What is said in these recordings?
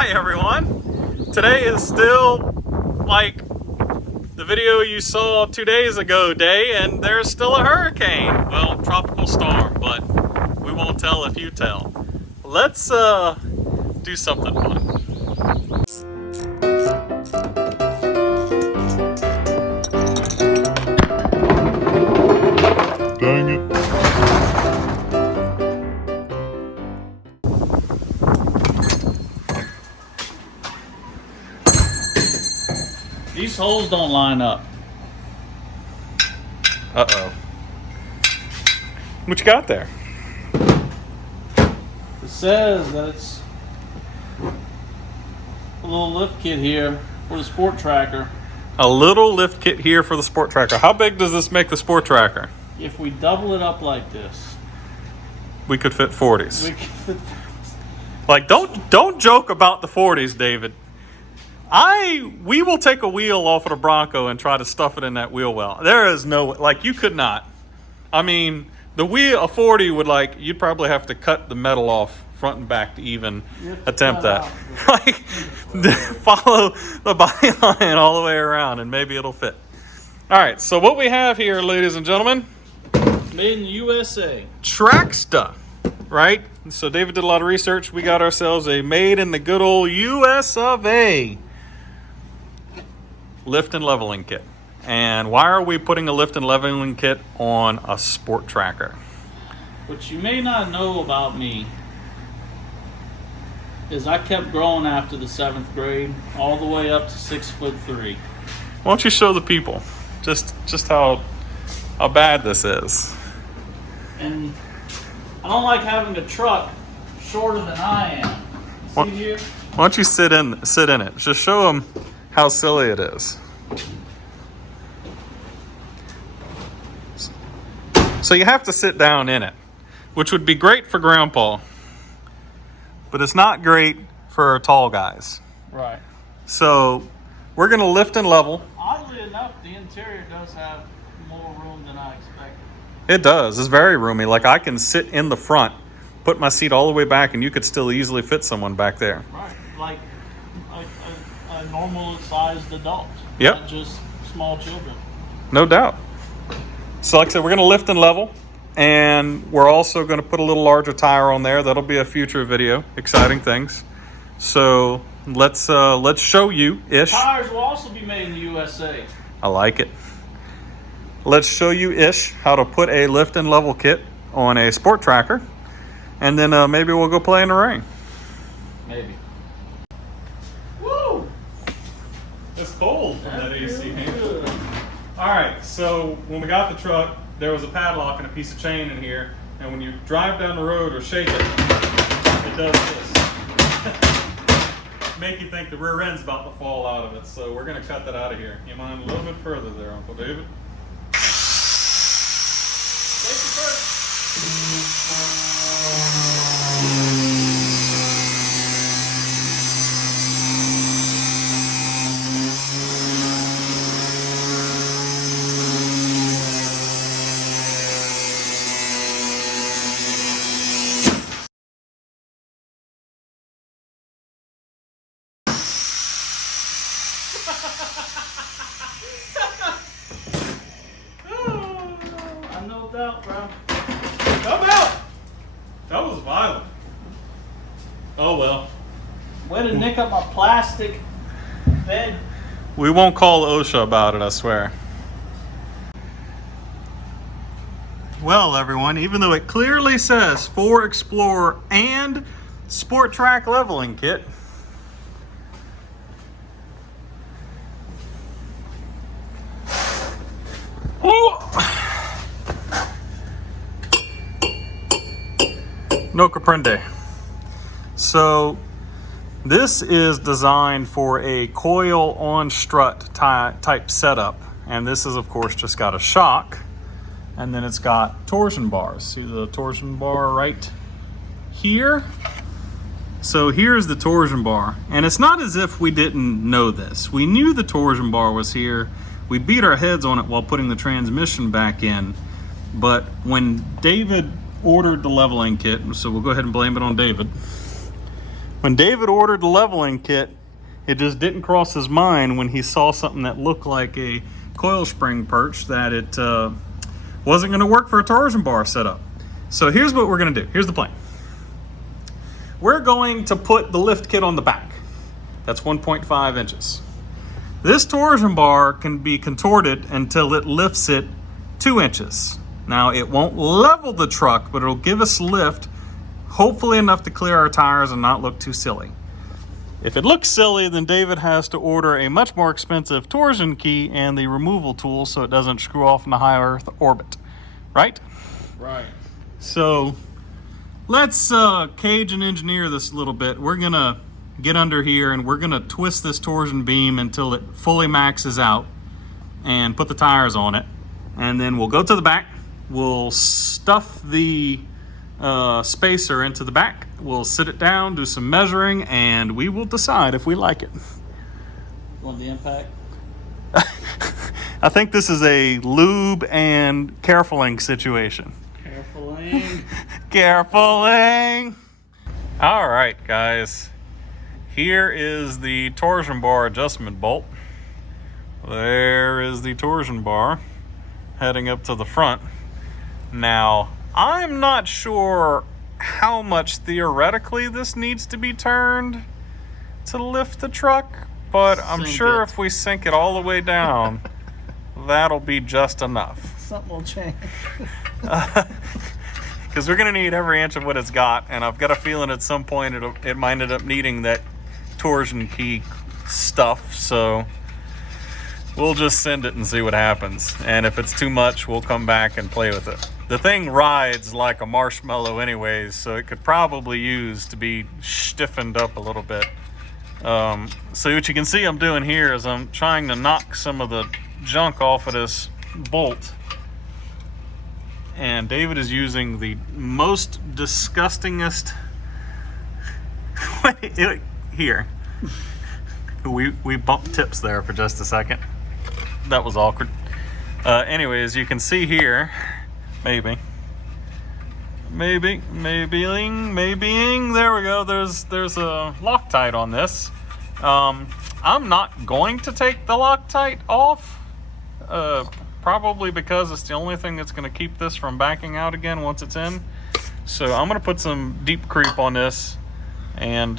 Hi everyone. Today is still like the video you saw 2 days ago day, and there's still a hurricane. Well, tropical storm, but we won't tell if you tell. Let's do something fun. Dang it. These holes don't line up. Uh-oh. What you got there? It says that it's a little lift kit here for the Sport Tracker. A little lift kit here for the Sport Tracker. How big does this make the Sport Tracker? If we double it up like this, We could fit 40s. we can fit. Like, don't joke about the 40s, David. We will take a wheel off of the Bronco and try to stuff it in that wheel well. There is no, like, you could not. I mean, the wheel, a 40 would, like, you'd probably have to cut the metal off front and back to even attempt that. Like, follow the body line all the way around and maybe it'll fit. All right, so what we have here, ladies and gentlemen, Made in the USA. Tracsta, right? So David did a lot of research. We got ourselves a made in the good old US of A lift and leveling kit. And why are we putting a lift and leveling kit on a Sport Tracker? What you may not know about me is I kept growing after the 7th grade, all the way up to 6'3". Why don't you show the people just how bad this is? And I don't like having a truck shorter than I am. What? See here? Why don't you sit in it? Just show them how silly it is. So you have to sit down in it, which would be great for Grandpa, but it's not great for tall guys. Right. So we're going to lift and level. Oddly enough, the interior does have more room than I expected. It does. It's very roomy. Like, I can sit in the front, put my seat all the way back, and you could still easily fit someone back there. Right. Like a normal-sized adult. Yep. Not just small children. No doubt. So like I said, we're going to lift and level, and we're also going to put a little larger tire on there. That'll be a future video. Exciting things. So let's show you ish. Tires will also be made in the USA. I like it. Let's show you ish how to put a lift and level kit on a Sport Tracker, and then maybe we'll go play in the rain. Maybe. Woo! It's cold from that AC. Good. All right, so when we got the truck, there was a padlock and a piece of chain in here, and when you drive down the road or shake it, it does this. Make you think the rear end's about to fall out of it, so we're gonna cut that out of here. You mind a little bit further there, Uncle David? Safety first. I no doubt, bro. Come out! That was violent. Oh well. Way to nick up my plastic bed. We won't call OSHA about it, I swear. Well, everyone, even though it clearly says for Explorer and Sport Trac leveling kit, no comprende. So this is designed for a coil on strut type setup, and this is of course just got a shock, and then it's got torsion bars. See the torsion bar right here? So here's the torsion bar, and it's not as if we didn't know this. We knew the torsion bar was here. We beat our heads on it while putting the transmission back in, but when David ordered the leveling kit, so we'll go ahead and blame it on David. When David ordered the leveling kit, it just didn't cross his mind when he saw something that looked like a coil spring perch that it wasn't going to work for a torsion bar setup. So here's what we're going to do. Here's the plan. We're going to put the lift kit on the back. That's 1.5 inches. This torsion bar can be contorted until it lifts it 2 inches. Now, it won't level the truck, but it'll give us lift, hopefully enough to clear our tires and not look too silly. If it looks silly, then David has to order a much more expensive torsion key and the removal tool so it doesn't screw off in the high Earth orbit, right? Right. So let's cage and engineer this a little bit. We're gonna get under here and we're gonna twist this torsion beam until it fully maxes out and put the tires on it. And then we'll go to the back. We'll stuff the spacer into the back. We'll sit it down, do some measuring, and we will decide if we like it. Want the impact? I think this is a lube and carefuling situation. Carefuling. Carefuling. All right, guys. Here is the torsion bar adjustment bolt. There is the torsion bar heading up to the front. Now, I'm not sure how much theoretically this needs to be turned to lift the truck, but I'm sure if we sink it all the way down, that'll be just enough. Something will change. Because we're going to need every inch of what it's got, and I've got a feeling at some point it might end up needing that torsion key stuff, so we'll just send it and see what happens. And if it's too much, we'll come back and play with it. The thing rides like a marshmallow anyways, so it could probably use to be stiffened up a little bit. So what you can see I'm doing here is I'm trying to knock some of the junk off of this bolt. And David is using the most disgustingest... Here. We bumped tips there for just a second. That was awkward. Anyways, you can see here, maybe, there we go. There's a Loctite on this. I'm not going to take the Loctite off, probably because it's the only thing that's going to keep this from backing out again once it's in. So I'm going to put some deep creep on this and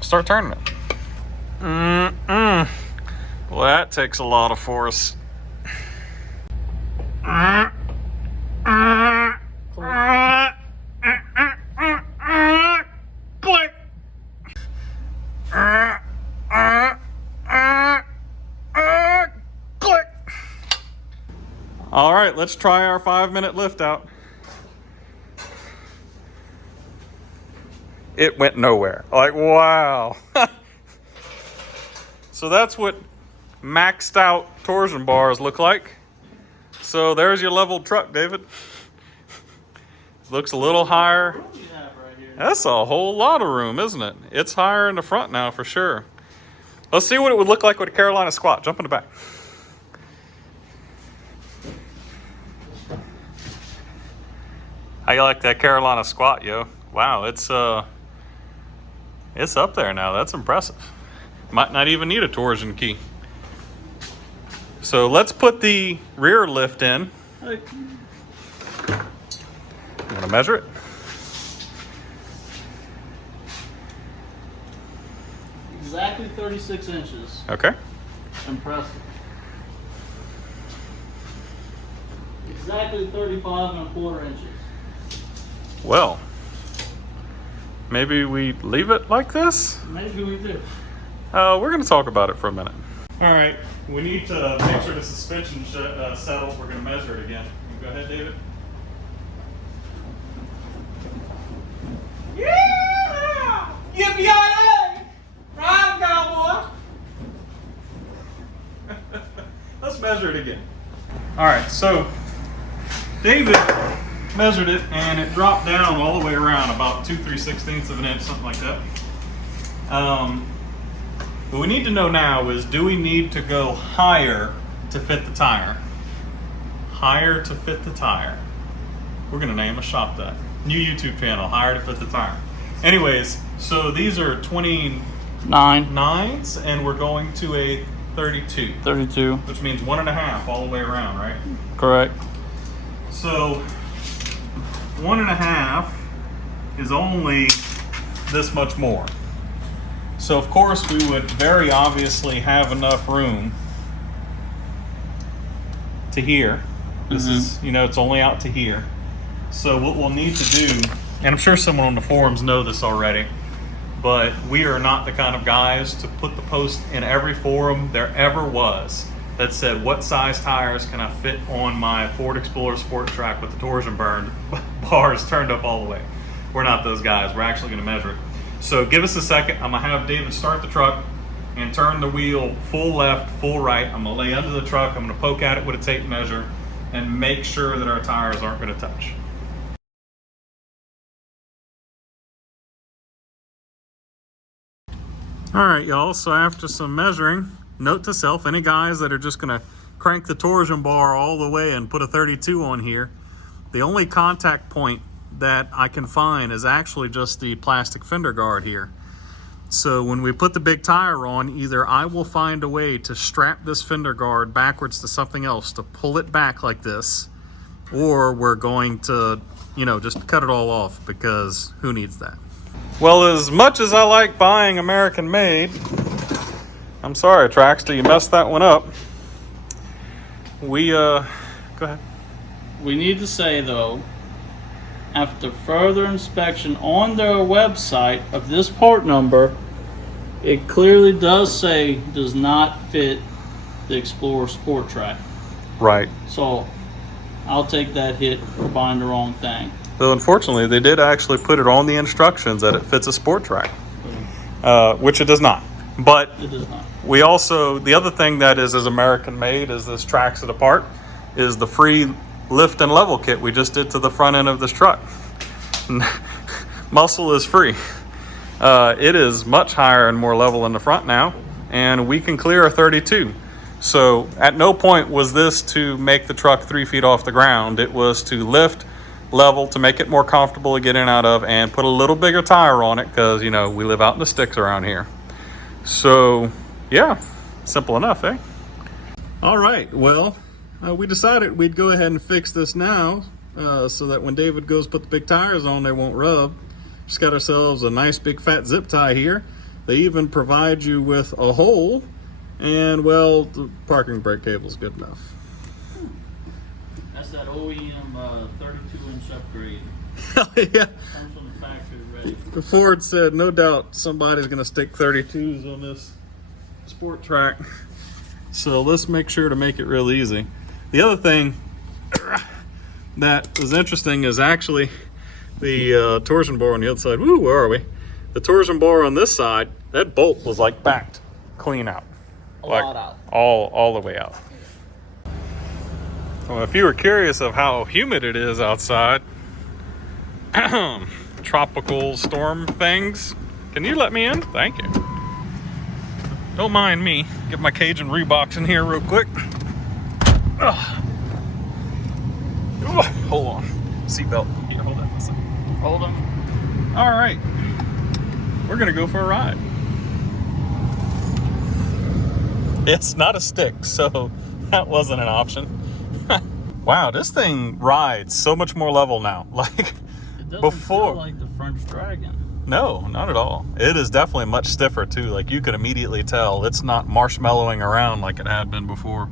start turning it. Well, that takes a lot of force. Click. Click. All right, let's try our 5-minute lift out. It went nowhere. Like, wow. So that's what maxed out torsion bars look like. So there's your leveled truck, David. Looks a little higher. What do you have right here? That's a whole lot of room, isn't it? It's higher in the front now for sure. Let's see what it would look like with a Carolina squat. Jump in the back. How you like that Carolina squat, yo? Wow, it's up there now. That's impressive. Might not even need a torsion key. So let's put the rear lift in. Hey. I'm gonna measure it. Exactly 36 inches. Okay. Impressive. Exactly 35 1/4 inches. Well, maybe we leave it like this? Maybe we do. We're gonna talk about it for a minute. All right, we need to make sure the suspension settles. We're gonna measure it again. Go ahead, David. Yeah! Yippee-yi-yay! Ride, cowboy! Let's measure it again. All right, so David measured it and it dropped down all the way around about 2 3/16 of an inch, something like that. What we need to know now is, do we need to go higher to fit the tire? Higher to fit the tire. We're gonna name a shop that. New YouTube channel, higher to fit the tire. Anyways, So these are 29s, and we're going to a 32. 32. Which means 1.5 all the way around, right? Correct. So 1.5 is only this much more. So of course we would very obviously have enough room to here. This is, you know, it's only out to here. So what we'll need to do, and I'm sure someone on the forums know this already, but we are not the kind of guys to put the post in every forum there ever was that said, what size tires can I fit on my Ford Explorer Sport Trac with the torsion bars turned up all the way? We're not those guys. We're actually going to measure it. So give us a second. I'm going to have David start the truck and turn the wheel full left, full right. I'm going to lay under the truck. I'm going to poke at it with a tape measure and make sure that our tires aren't going to touch. All right, y'all, so after some measuring, note to self, any guys that are just gonna crank the torsion bar all the way and put a 32 on here, the only contact point that I can find is actually just the plastic fender guard here. So when we put the big tire on, either I will find a way to strap this fender guard backwards to something else to pull it back like this, or we're going to, you know, just cut it all off, because who needs that? Well, as much as I like buying American made, I'm sorry, Traxter, you messed that one up. Go ahead. We need to say, though, after further inspection on their website of this part number, it clearly does say does not fit the Explorer Sport Trac. Right. So I'll take that hit for buying the wrong thing. Though unfortunately, they did actually put it on the instructions that it fits a Sport Trac, which it does not. But it does not. We also, the other thing that is as American made as this tracks it apart is the free lift and level kit we just did to the front end of this truck. Muscle is free. It is much higher and more level in the front now, and we can clear a 32. So at no point was this to make the truck 3 feet off the ground. It was to lift, level, to make it more comfortable to get in and out of, and put a little bigger tire on it, because, you know, we live out in the sticks around here. So yeah, simple enough, eh? All right, well, we decided we'd go ahead and fix this now, so that when David goes put the big tires on, they won't rub. Just got ourselves a nice big fat zip tie here. They even provide you with a hole, and well, the parking brake cable is good enough. That's that OEM 32-inch upgrade. Yeah. Comes from the factory ready. Ford said, no doubt somebody's gonna stick 32s on this Sport Trac. So let's make sure to make it real easy. The other thing that was interesting is actually the torsion bar on the other side. Woo, where are we? The torsion bar on this side, that bolt was like backed clean out. Like all the way out. Well, if you were curious of how humid it is outside, tropical storm things, can you let me in? Thank you. Don't mind me. Get my Cajun Reeboks in here real quick. Ugh. Hold on. Seatbelt. Here, hold that for a second. Hold them. All right. We're going to go for a ride. It's not a stick, so that wasn't an option. Wow, this thing rides so much more level now. Like It doesn't before. feel like the French Dragon. No, not at all. It is definitely much stiffer too. Like you can immediately tell it's not marshmallowing around like it had been before.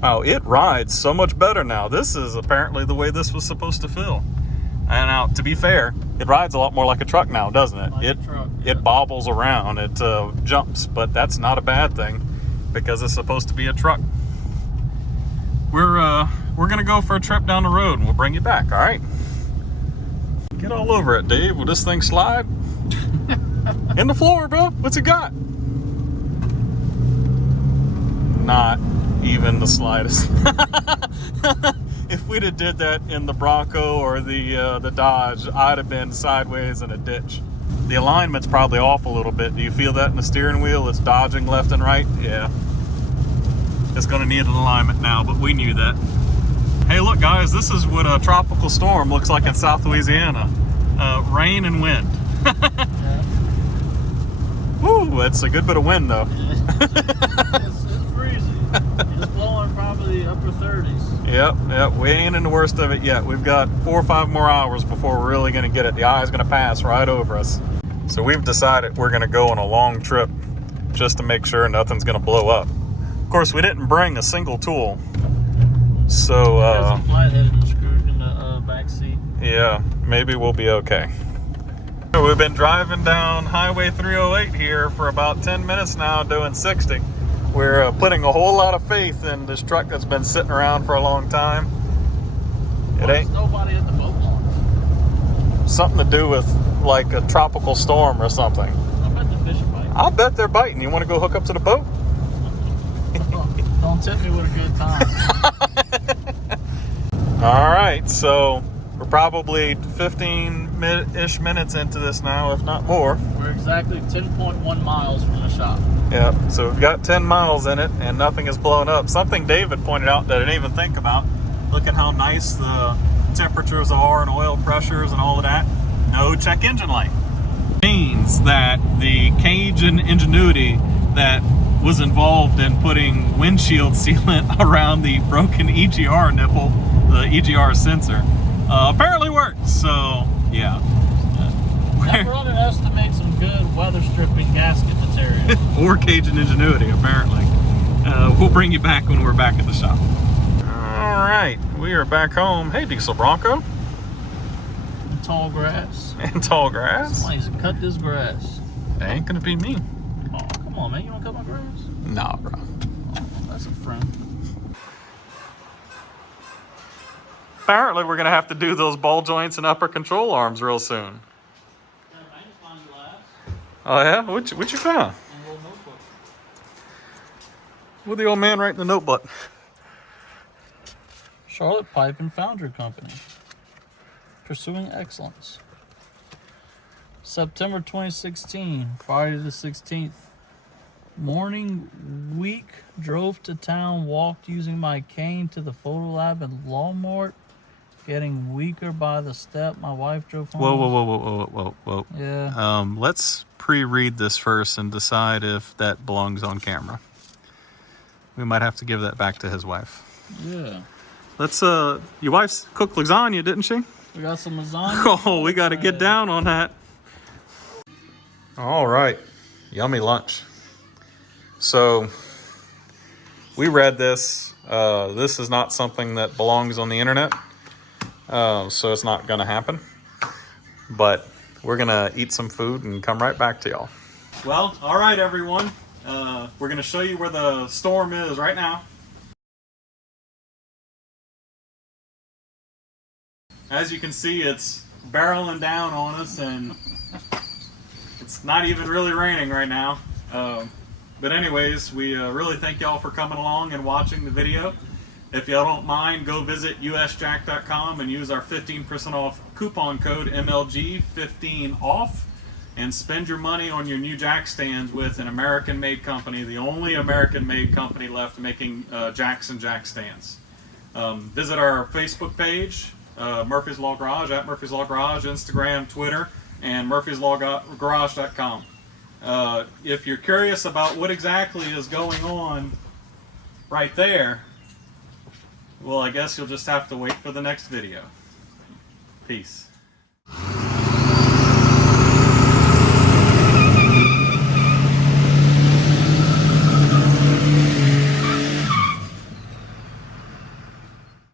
Wow, it rides so much better now. This is apparently the way this was supposed to feel. And now, to be fair, it rides a lot more like a truck now, doesn't it? Like a truck, yeah. It bobbles around, it jumps, but that's not a bad thing because it's supposed to be a truck. We're gonna go for a trip down the road and we'll bring you back, all right? Get all over it, Dave. Will this thing slide? In the floor, bro. What's it got? Not even the slightest. If we'd have did that in the Bronco or the Dodge, I'd have been sideways in a ditch. The alignment's probably off a little bit. Do you feel that in the steering wheel? It's dodging left and right. Yeah. It's gonna need an alignment now, but we knew that. Hey, look, guys, this is what a tropical storm looks like in South Louisiana. Rain and wind. Yeah. Ooh, that's a good bit of wind though. It's breezy. It's blowing probably upper 30s. Yep, we ain't in the worst of it yet. We've got 4 or 5 more hours before we're really gonna get it. The eye's gonna pass right over us. So we've decided we're gonna go on a long trip just to make sure nothing's gonna blow up. Of course, we didn't bring a single tool. So, There's a flathead and screwed in the back seat. yeah, maybe we'll be okay. We've been driving down Highway 308 here for about 10 minutes now, doing 60. We're putting a whole lot of faith in this truck that's been sitting around for a long time. It ain't nobody at the boat launch. something to do with like a tropical storm or something. I bet the fish are biting. I'll bet they're biting. You want to go hook up to the boat? Don't tempt me with a good time. All right, so we're probably 15-ish minutes into this now, if not more. We're exactly 10.1 miles from the shop. Yeah, so we've got 10 miles in it and nothing is blown up. Something David pointed out that I didn't even think about. Look at how nice the temperatures are and oil pressures and all of that. No check engine light. Means that the Cajun ingenuity that was involved in putting windshield sealant around the broken EGR nipple, the EGR sensor, apparently worked. So, yeah. That run it estimates some good weather stripping gasket material. Or Cajun ingenuity, apparently. We'll bring you back when we're back at the shop. All right, we are back home. Hey, Diesel Bronco. And tall grass. And tall grass. Somebody's cut this grass. That ain't gonna be me. Oh, come on, man. You want to cut my grass? Nah, bro. Oh, that's a friend. Apparently, we're gonna have to do those ball joints and upper control arms real soon. Yeah, I just found glass Oh yeah? What you found? and a little notebook. What the old man write in the notebook? Charlotte Pipe and Foundry Company. Pursuing excellence. September 2016, Friday the 16th. Morning week, drove to town, walked using my cane to the photo lab and Walmart. Getting weaker by the step. My wife drove home. Whoa. Yeah. Let's pre-read this first and decide if that belongs on camera. We might have to give that back to his wife. Yeah. Let's, your wife's cooked lasagna, didn't she? We got some lasagna. Oh, we got to get down on that. All right. Yummy lunch. So, we read this. This is not something that belongs on the internet. So it's not going to happen. But we're going to eat some food and come right back to y'all. Well, all right, everyone. We're going to show you where the storm is right now. As you can see, it's barreling down on us, and it's not even really raining right now. But anyways, we really thank y'all for coming along and watching the video. If y'all don't mind, go visit usjack.com and use our 15% off coupon code MLG15OFF and spend your money on your new jack stands with an American-made company, the only American-made company left making jacks and jack stands. Visit our Facebook page, Murphy's Law Garage, at Murphy's Law Garage, Instagram, Twitter, and murphyslawgarage.com. If you're curious about what exactly is going on right there, well, I guess you'll just have to wait for the next video. Peace.